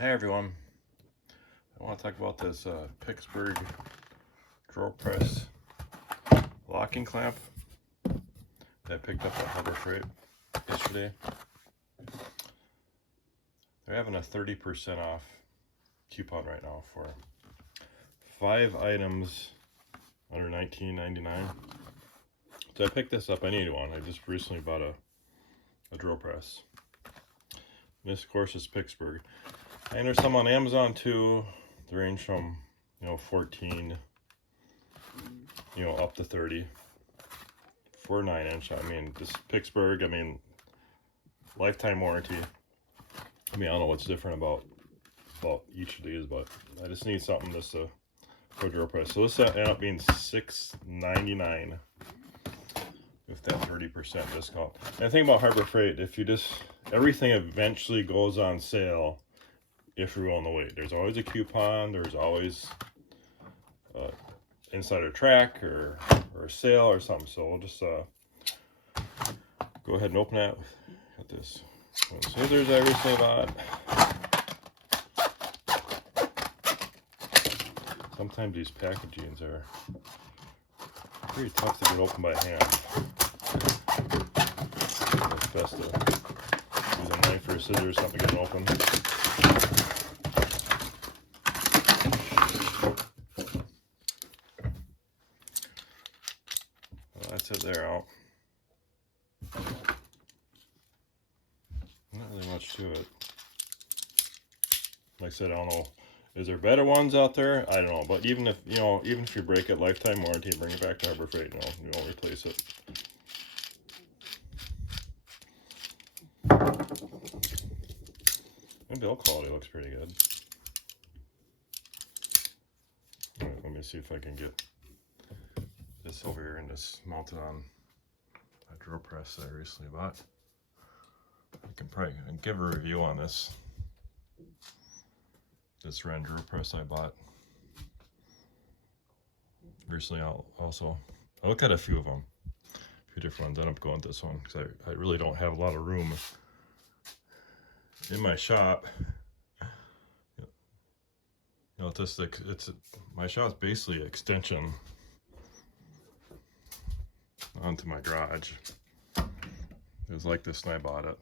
Hey everyone, I want to talk about this Pittsburgh drill press locking clamp that I picked up at Harbor Freight yesterday. They're having a 30% off coupon right now for 5 items under $19.99. So I picked this up. I need one. I just recently bought a drill press. This of course is Pittsburgh. And there's some on Amazon too. They range from 14 up to 30 for 9-inch. I mean, this Pittsburgh, I mean, lifetime warranty. I mean, I don't know what's different about each of these, but I just need something just to for drill press. So this ended up being $6.99 with that 30% discount. And the thing about Harbor Freight, if you just everything eventually goes on sale if you're willing to wait. There's always a coupon, there's always insider track or a sale or something. So we'll just go ahead and open that. Got this scissors I recently bought. Sometimes these packagings are pretty tough to get open by hand. It's best to use a knife or a scissors or something to get them open. That's it there out. Not really much to it. Like I said, I don't know. Is there better ones out there? I don't know. But even if even if you break it, lifetime warranty, bring it back to Harbor Freight. You won't replace it. And build quality looks pretty good. All right, let me see if I can get this over here and just mount it on a drill press that I recently bought. I can probably give a review on this Ren drill press I bought recently. Also, I looked at a few of them, a few different ones. I ended up going with this one because I really don't have a lot of room in my shop. My shop's basically an extension onto my garage. It was like this when I bought it.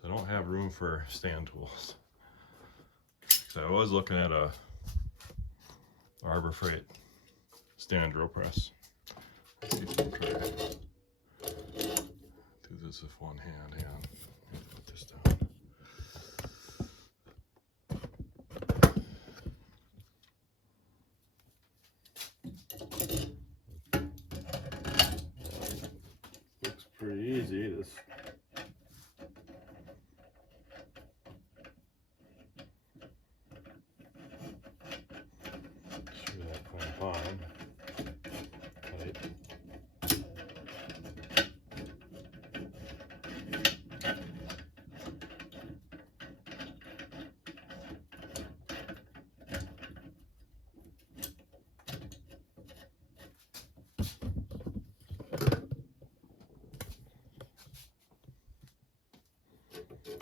So I don't have room for stand tools. So I was looking at a Harbor Freight stand drill press. Let's see if I can try to do this with one hand. Hang on. Let me put this down. Looks pretty easy. This screw that clamp on. Tight.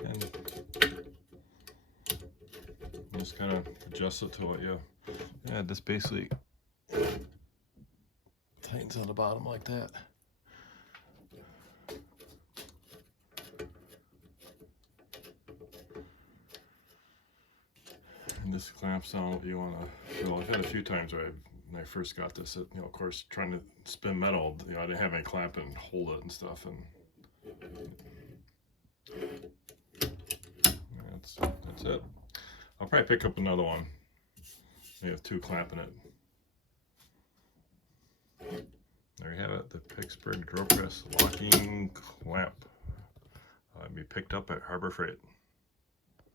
And just kind of adjust it to what you. Yeah, this basically tightens on the bottom like that. And this clamps down what you want to. I've had a few times where when I first got this, of course, trying to spin metal, I didn't have any clamp and hold it and stuff, and that's it. I'll probably pick up another one. You have 2 clamping it. There you have it, the Pittsburgh drill press locking clamp. Be picked up at Harbor Freight.